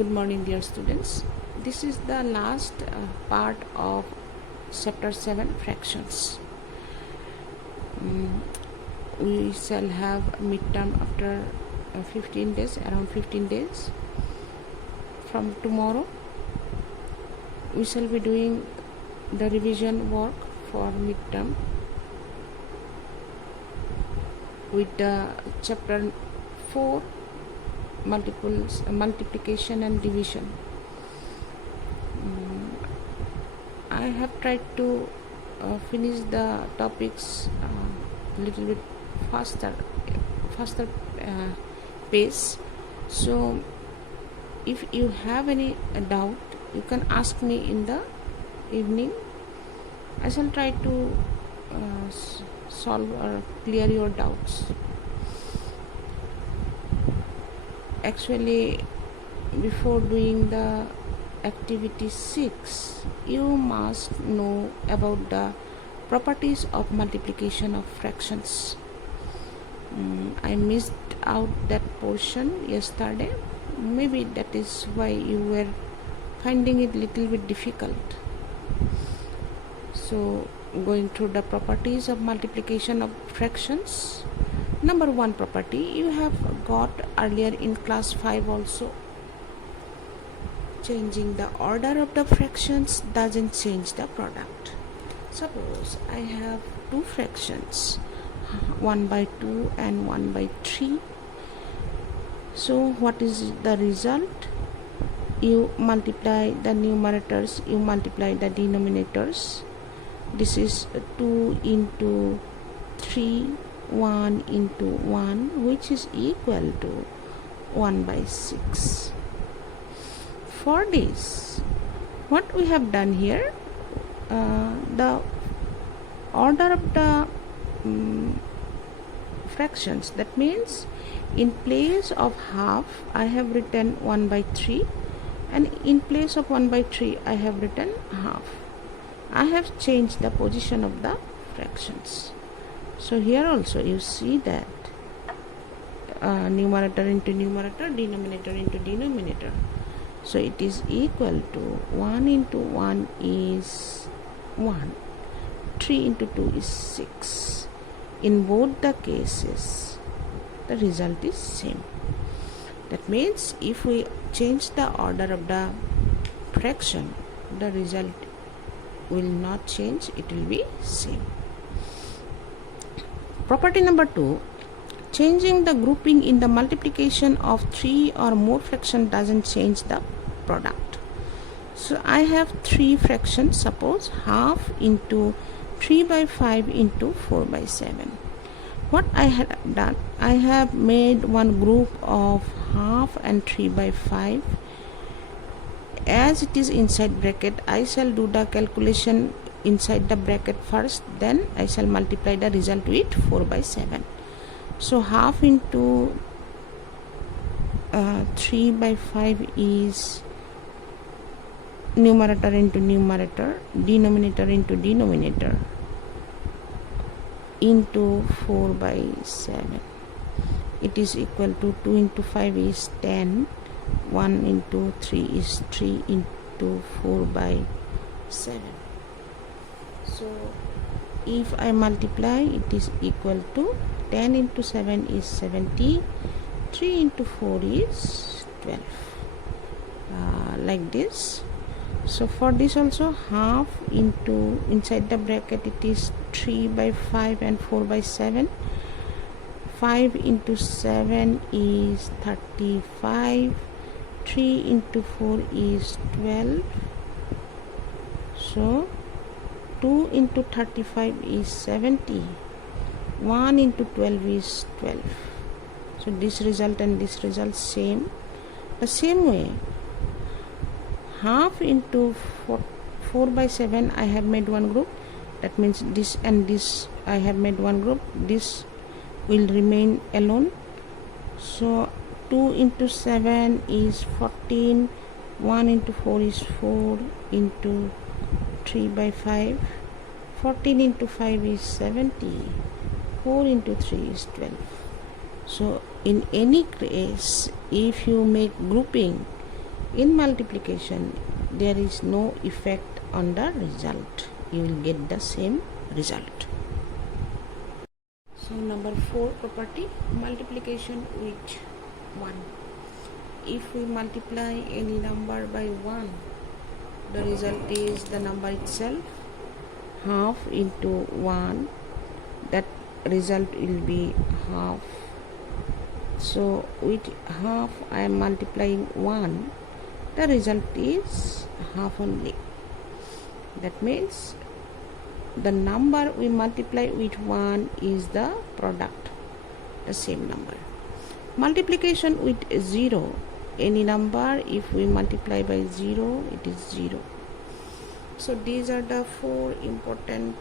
Good morning, dear students. This is the last part of chapter 7, fractions. We shall have midterm after 15 days, around 15 days. From tomorrow, we shall be doing the revision work for midterm with the chapter 4, multiplication and division. I have tried to finish the topics a little bit faster pace. So if you have any doubt, you can ask me in the evening. I shall try to solve or clear your doubts. Actually, before doing the activity 6, you must know about the properties of multiplication of fractions. I missed out that portion yesterday. Maybe that is why you were finding it little bit difficult. So, going through the properties of multiplication of fractions. Number 1 property you have got earlier in class 5 also. Changing the order of the fractions doesn't change the product. Suppose I have two fractions, 1 by 2 and 1 by 3. So what is the result? You multiply the numerators, you multiply the denominators. This is 2 into 3, 1 into 1, which is equal to 1 by 6. For this, what we have done here, the order of the fractions, that means in place of half I have written 1 by 3, and in place of 1 by 3 I have written half. I have changed the position of the fractions. So here also you see that numerator into numerator, denominator into denominator. So it is equal to 1 into 1 is 1, 3 into 2 is 6. In both the cases, the result is same. That means if we change the order of the fraction, the result will not change, it will be same. Property number 2, changing the grouping in the multiplication of 3 or more fractions doesn't change the product. So I have 3 fractions, suppose half into 3 by 5 into 4 by 7. What I have done, I have made one group of half and 3 by 5. As it is inside bracket, I shall do the calculation inside the bracket first, then I shall multiply the result with 4 by 7. So half into 3 by 5 is numerator into numerator, denominator into denominator, into 4 by 7. It is equal to 2 into 5 is 10, 1 into 3 is 3 into 4 by 7. So if I multiply, it is equal to 10 into 7 is 70, 3 into 4 is 12, like this. So for this also, half into inside the bracket, it is 3 by 5 and 4 by 7. 5 into 7 is 35, 3 into 4 is 12. So 2 into 35 is 70, 1 into 12 is 12. So this result and this result same. The same way, half into 4 by 7 I have made one group. That means this and this I have made one group. This will remain alone. So 2 into 7 is 14, 1 into 4 is 4 into 3 by 5, 14 into 5 is 70, 4 into 3 is 12. So in any case, if you make grouping In multiplication, there is no effect on the result. You will get the same result. So number 4 property, multiplication with 1. If we multiply any number by 1, the result is the number itself. Half into 1, that result will be half. So with half I am multiplying 1, the result is half only. That means the number we multiply with 1 is the product, the same number. Multiplication with 0, any number if we multiply by 0, it is 0. So these are the 4 important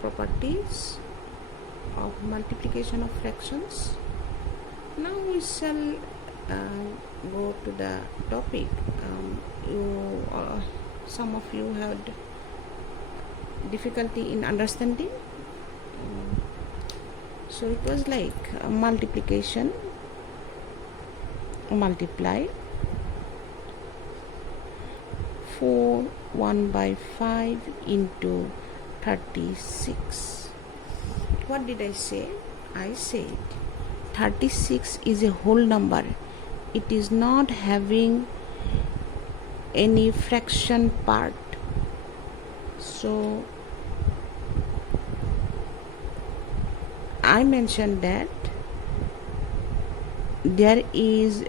properties of multiplication of fractions. Now we shall go to the topic. Some of you had difficulty in understanding. So it was like multiplication, multiply 4 1 by 5 into 36. What did I say? I said 36 is a whole number. It is not having any fraction part. So I mentioned that there is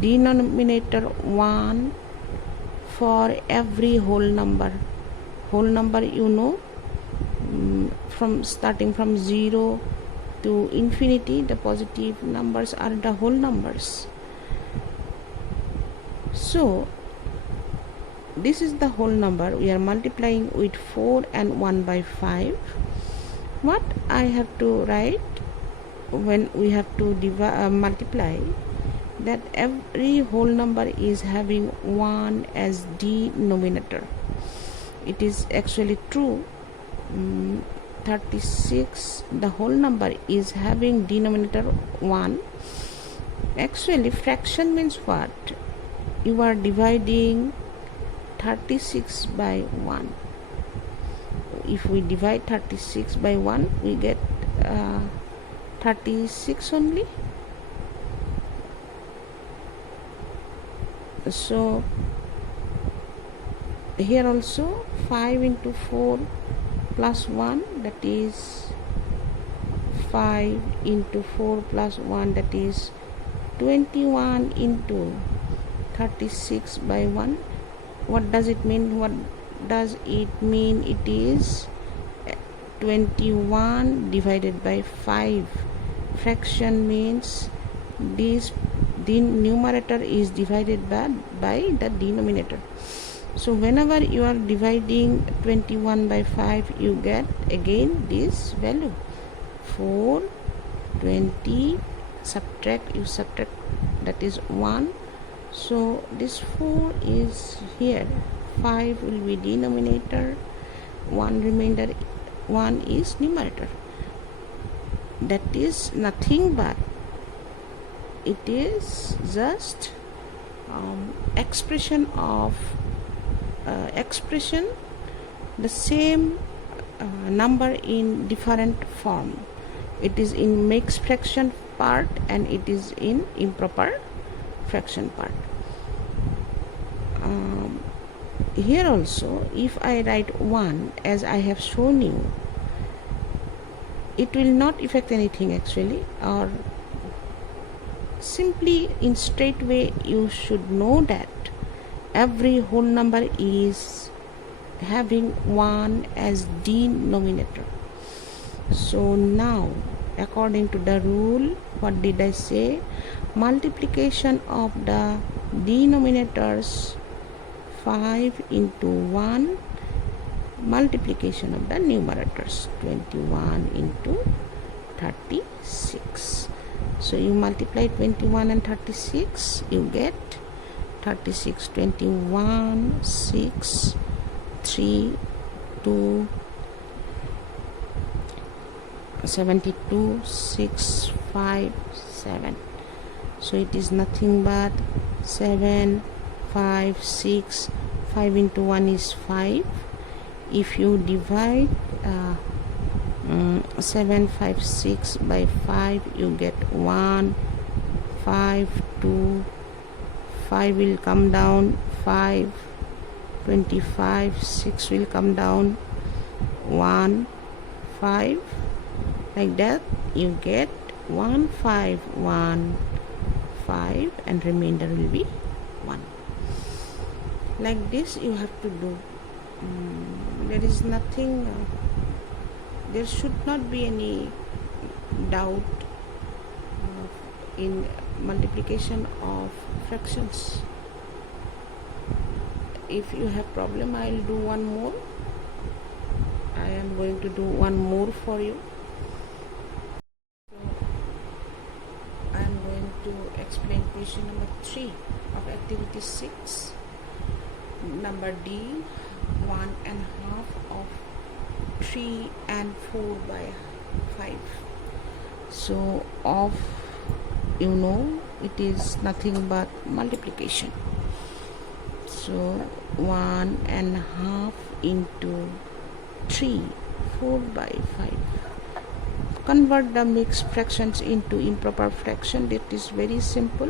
denominator 1 for every whole number. Whole number, you know, from starting from 0 to infinity, the positive numbers are the whole numbers. So this is the whole number. We are multiplying with 4 and 1 by 5. What I have to write when we have to multiply, that every whole number is having 1 as denominator. It is actually true. 36, the whole number is having denominator 1. Actually, fraction means what? You are dividing 36 by 1. If we divide 36 by 1, we get 36 only. So here also 5 into 4 plus 1, that is 5 into 4 plus 1, that is 21 into 36 by 1. What does it mean? What does it mean? It is 21 divided by 5. Fraction means this the numerator is divided by the denominator. So whenever you are dividing 21 by 5, you get again this value 4, 20, you subtract, that is 1. So this 4 is here, 5 will be denominator, 1 remainder, 1 is numerator. That is nothing but it is just expression of the same number in different form. It is in mixed fraction part and it is in improper fraction part. Here also, if I write 1 as I have shown you, it will not affect anything actually, or simply in straight way you should know that every whole number is having 1 as denominator. So now according to the rule, what did I say? Multiplication of the denominators 5 into 1, multiplication of the numerators 21 into 36. So you multiply 21 and 36, you get 36, 21, 6, 3, 2, 72, 6, 5, 7. So it is nothing but 7, 5, 6. 5 into 1 is 5. If you divide 7, 5, 6 by 5, you get 1, 5, 2, 5 will come down, 5, 25, 6 will come down, 1, 5. Like that, you get 1, 5, 1, 5, and remainder will be 1. Like this you have to do. There is nothing, there should not be any doubt in multiplication of fractions. If you have problem, I will do one more. I am going to do one more for you. So I am going to explain question number 3 of activity 6. Number D, 1/2 of 3 and 4 by 5. So of, you know, it is nothing but multiplication. So 1/2 into 3, 4 by 5. Convert the mixed fractions into improper fraction. That is very simple.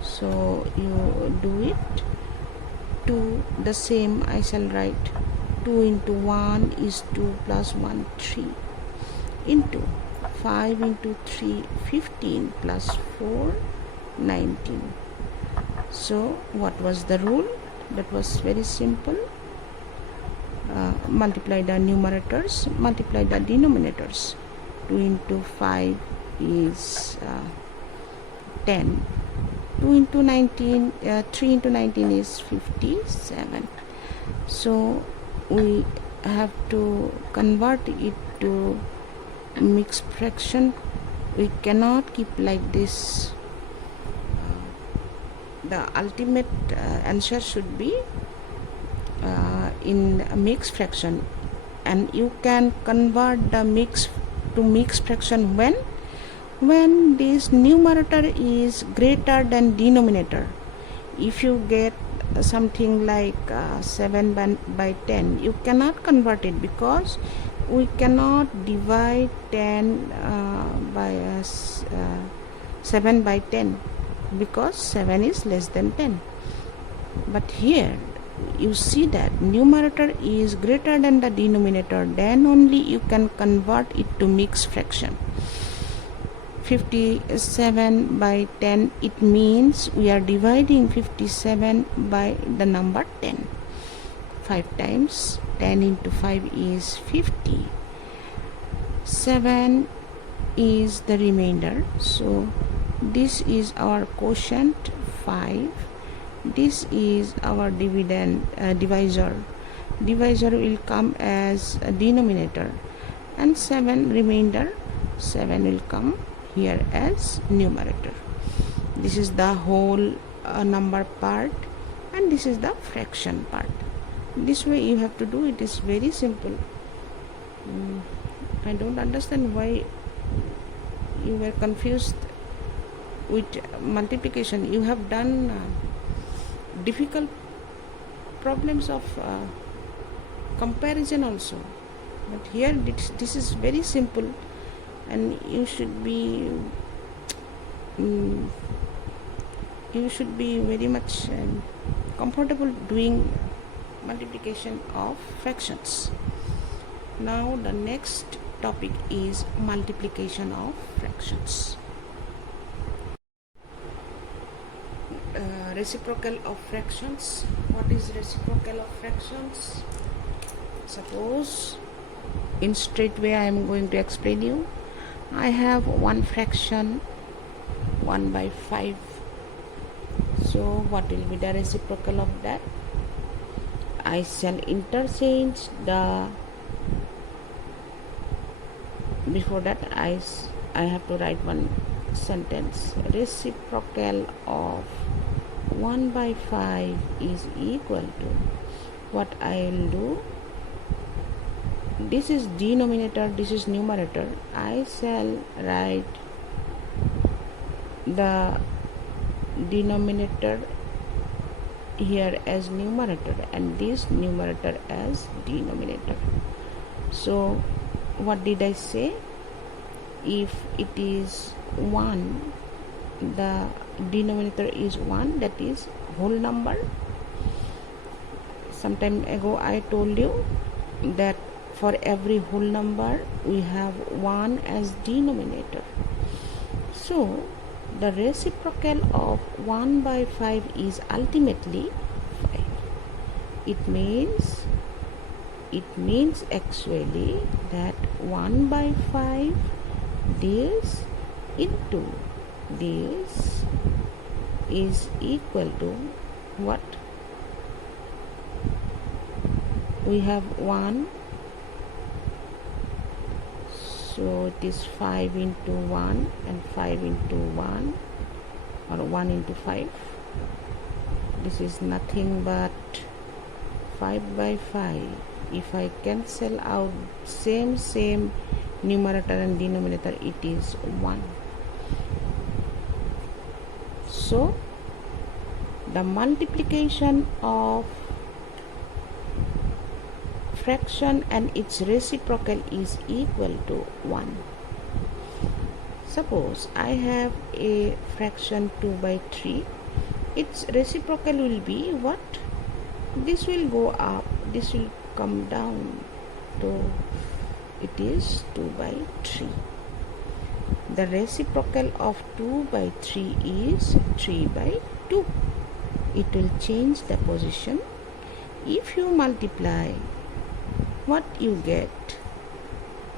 So you do it. 2, the same I shall write. 2 into 1 is 2 plus 1, 3. Into 5 into 3, 15 plus 4, 19. So what was the rule? That was very simple. Multiply the numerators, multiply the denominators. 2 into 5 is 10. 2 into 19, 3 into 19 is 57. So we have to convert it to mixed fraction. We cannot keep like this. The ultimate answer should be in a mixed fraction, and you can convert the mix to mixed fraction when this numerator is greater than denominator. If you get something like 7 by 10, you cannot convert it, because we cannot divide 10 by 7 by 10, because 7 is less than 10. But here you see that numerator is greater than the denominator, then only you can convert it to mixed fraction. 57 by 10, it means we are dividing 57 by the number 10. 5 times 10 into 5 is 50. 7 is the remainder. So this is our quotient 5. This is our divisor. Divisor will come as a denominator, and 7 remainder, 7 will come here as numerator. This is the whole number part, and this is the fraction part. This way you have to do it. Is very simple. I don't understand why you were confused with multiplication. You have done difficult problems of comparison also, but here this is very simple, and you should be very much comfortable doing multiplication of fractions. Now the next topic is multiplication of fractions. Reciprocal of fractions. What is reciprocal of fractions? Suppose, in straight way I am going to explain you. I have one fraction 1 by 5. So what will be the reciprocal of that? I shall interchange the, before that I have to write one sentence. Reciprocal of 1 by 5 is equal to, what I will do, this is denominator, this is numerator. I shall write the denominator here as numerator and this numerator as denominator. So what did I say? If it is 1, the denominator is 1, that is whole number. Some time ago I told you that for every whole number we have 1 as denominator. So the reciprocal of 1 by 5 is ultimately 5. It means actually that 1 by 5 this into this is equal to what? We have 1, so it is 5 into 1 and 5 into 1, or 1 into 5. This is nothing but 5 by 5. If I cancel out same numerator and denominator, it is 1. So the multiplication of fraction and its reciprocal is equal to 1. Suppose I have a fraction 2 by 3. Its reciprocal will be what? This will go up, this will come down, so it is 2 by 3. The reciprocal of 2 by 3 is 3 by 2. It will change the position. If you multiply, what you get?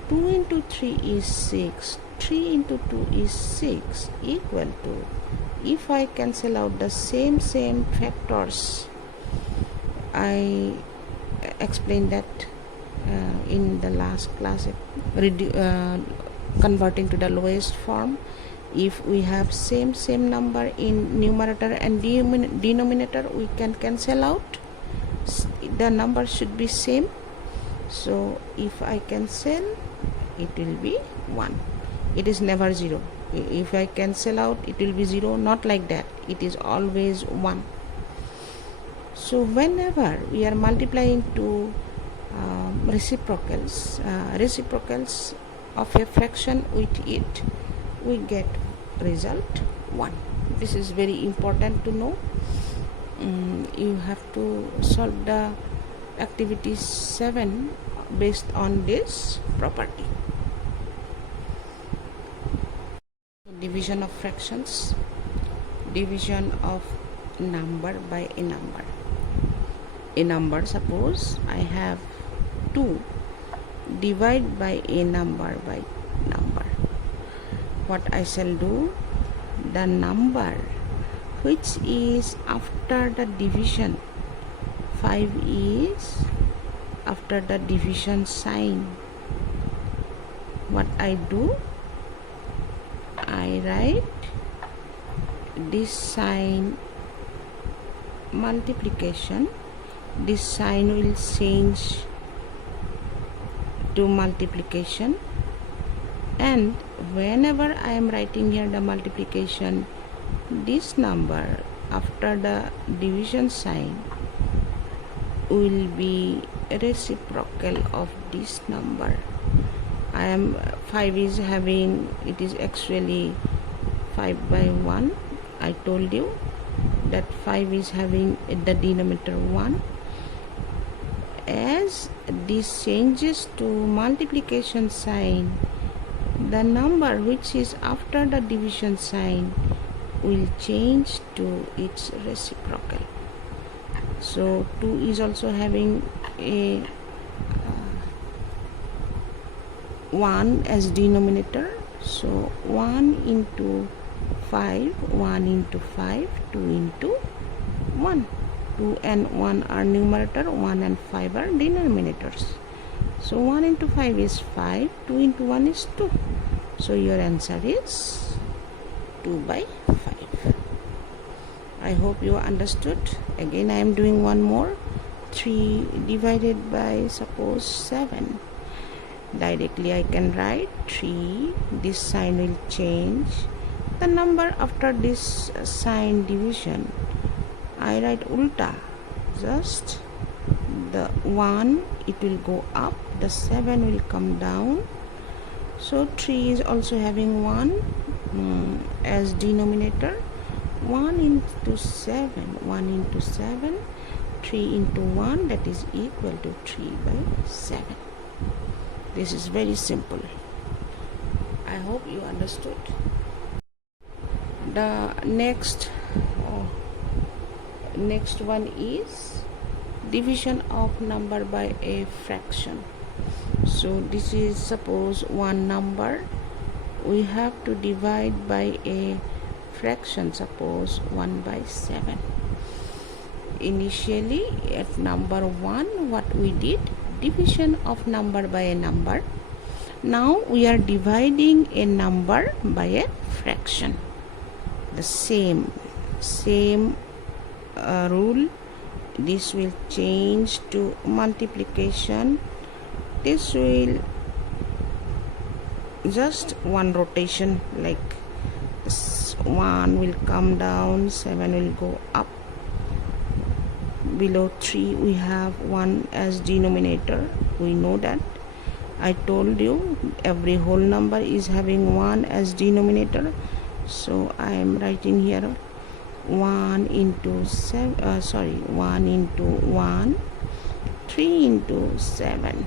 2 into 3 is 6. 3 into 2 is 6 equal to, if I cancel out the same factors, I explained that in the last class, converting to the lowest form. If we have same number in numerator and denominator, we can cancel out. The number should be same. So if I cancel, it will be 1. It is never 0. If I cancel out, it will be 0. Not like that. It is always 1. So whenever we are multiplying to reciprocals of a fraction with it, we get result 1. This is very important to know. You have to solve the activity 7 based on this property. Division of fractions, division of number by a number. A number, suppose I have 2, divide by a number by number. What I shall do? The number which is after the division, 5 is after the division sign. What I do? I write this sign multiplication. This sign will change to multiplication, and whenever I am writing here the multiplication, this number after the division sign will be reciprocal of this number. 5 is having, it is actually 5 by 1. I told you that 5 is having the denominator 1. As this changes to multiplication sign, the number which is after the division sign will change to its reciprocal. So 2 is also having a 1 as denominator. So 1 into 5, 1 into 5, 2 into 1. 2 and 1 are numerator, 1 and 5 are denominators. So 1 into 5 is 5, 2 into 1 is 2. So your answer is 2 by 5. I hope you understood. Again I am doing one more. 3 divided by suppose 7. Directly I can write 3, this sign will change the number after this sign division, I write ulta. Just the 1 it will go up, the 7 will come down. So 3 is also having 1 as denominator. 1 into 7, 1 into 7, 3 into 1, that is equal to 3 by 7. This is very simple. I hope you understood. The next one is division of number by a fraction. So this is, suppose one number, we have to divide by a fraction, suppose 1 by 7. Initially at number 1, what we did, division of number by a number. Now we are dividing a number by a fraction. The same rule. This will change to multiplication. This will just one rotation, like this 1 will come down, 7 will go up. Below 3 we have 1 as denominator. We know that. I told you every whole number is having 1 as denominator. So I am writing here 1 into 1 into 1, 3 into 7.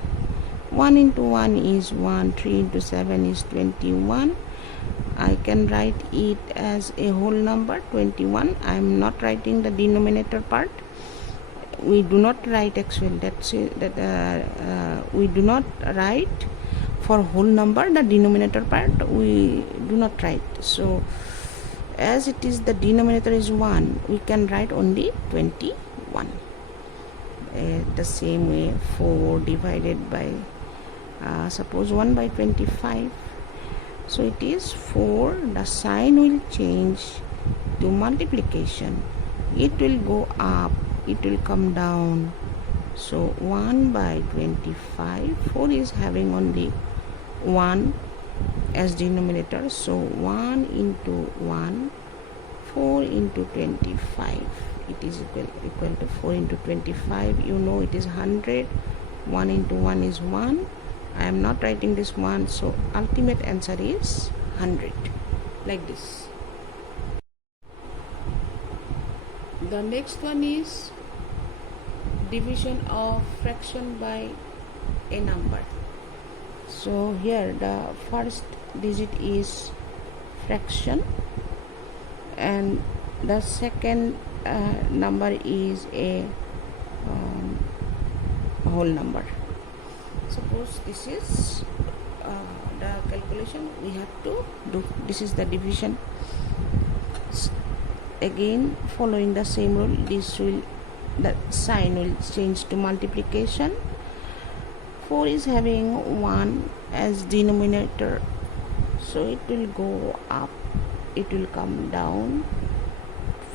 1 into 1 is 1, 3 into 7 is 21. I can write it as a whole number 21. I am not writing the denominator part. We do not write actually, we do not write for whole number the denominator part, we do not write. So as it is, the denominator is 1, we can write only 21. The same way 4 divided by suppose 1 by 25. So it is 4, the sign will change to multiplication. It will go up, it will come down. So 1 by 25, 4 is having only 1 as denominator. So 1 into 1, 4 into 25. It is equal to 4 into 25. You know it is 100. 1 into 1 is 1. I am not writing this 1. So ultimate answer is 100. Like this. The next one is division of fraction by a number. So here the first digit is fraction and the second number is a whole number. Suppose this is the calculation we have to do. This is the division. Again following the same rule, the sign will change to multiplication. 4 is having 1 as denominator, so it will go up, it will come down.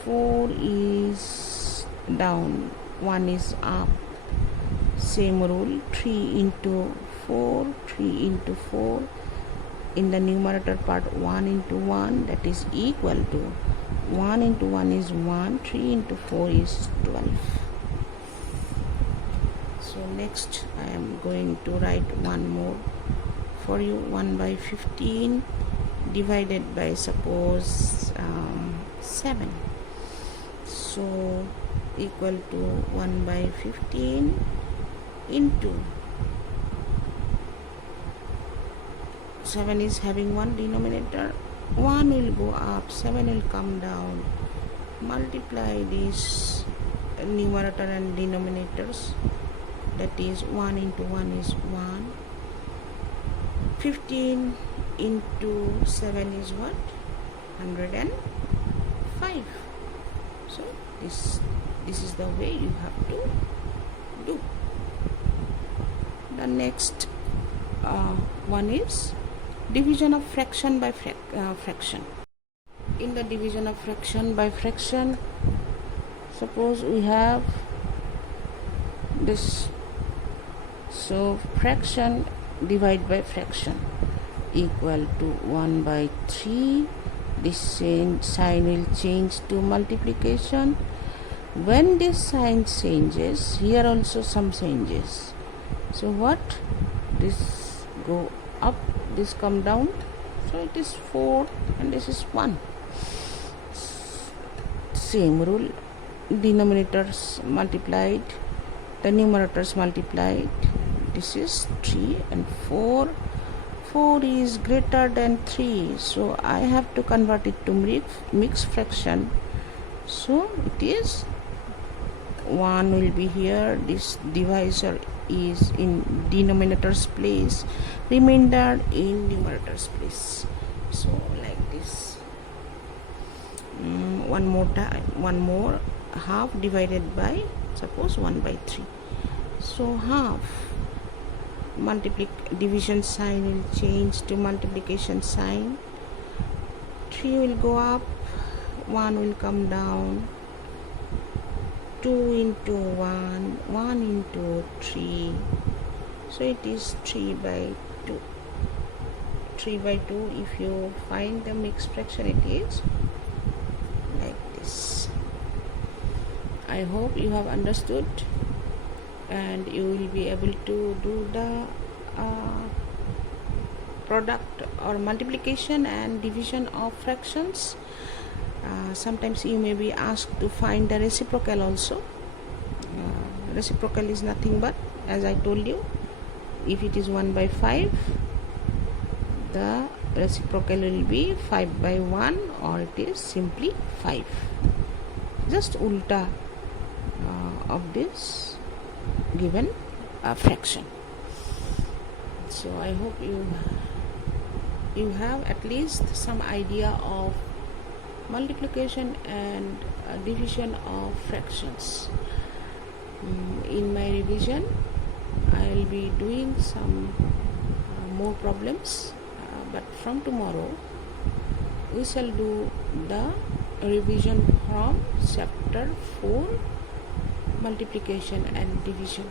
4 is down, 1 is up. Same rule, 3 into 4, 3 into 4. In the numerator part, 1 into 1, that is equal to 1 into 1 is 1, 3 into 4 is 12. So next I am going to write one more for you. 1 by 15 divided by suppose 7. So equal to 1 by 15 into 7 is having one denominator. 1 will go up, 7 will come down. Multiply this numerator and denominators. That is 1 into 1 is 1. 15 into 7 is what? 105. So this is the way you have to do. The next one is division of fraction by fraction. In the division of fraction by fraction, suppose we have this. So fraction divide by fraction equal to 1 by 3 this sign will change to multiplication. When this sign changes, here also some changes. So what? This go up, this come down. So it is 4 and this is 1. Same rule. Denominators multiplied, the numerators multiplied. This is 3 and 4. 4 is greater than 3, so I have to convert it to mixed fraction. So it is 1 will be here. This divisor is in denominator's place, remainder in numerator's place. So like this. One more half divided by, suppose 1 by 3. So half, division sign will change to multiplication sign. 3 will go up, 1 will come down. 2 into 1, 1 into 3. So it is 3 by 2. 3 by 2, if you find the mixed fraction, it is like this. I hope you have understood and you will be able to do the product or multiplication and division of fractions. Sometimes you may be asked to find the reciprocal also. Reciprocal is nothing but, as I told you, if it is 1 by 5, the reciprocal will be 5 by 1, or it is simply 5. Just ulta of this given fraction. So I hope you have at least some idea of multiplication and division of fractions. In my revision, I will be doing some more problems, but from tomorrow we shall do the revision from chapter 4, multiplication and division.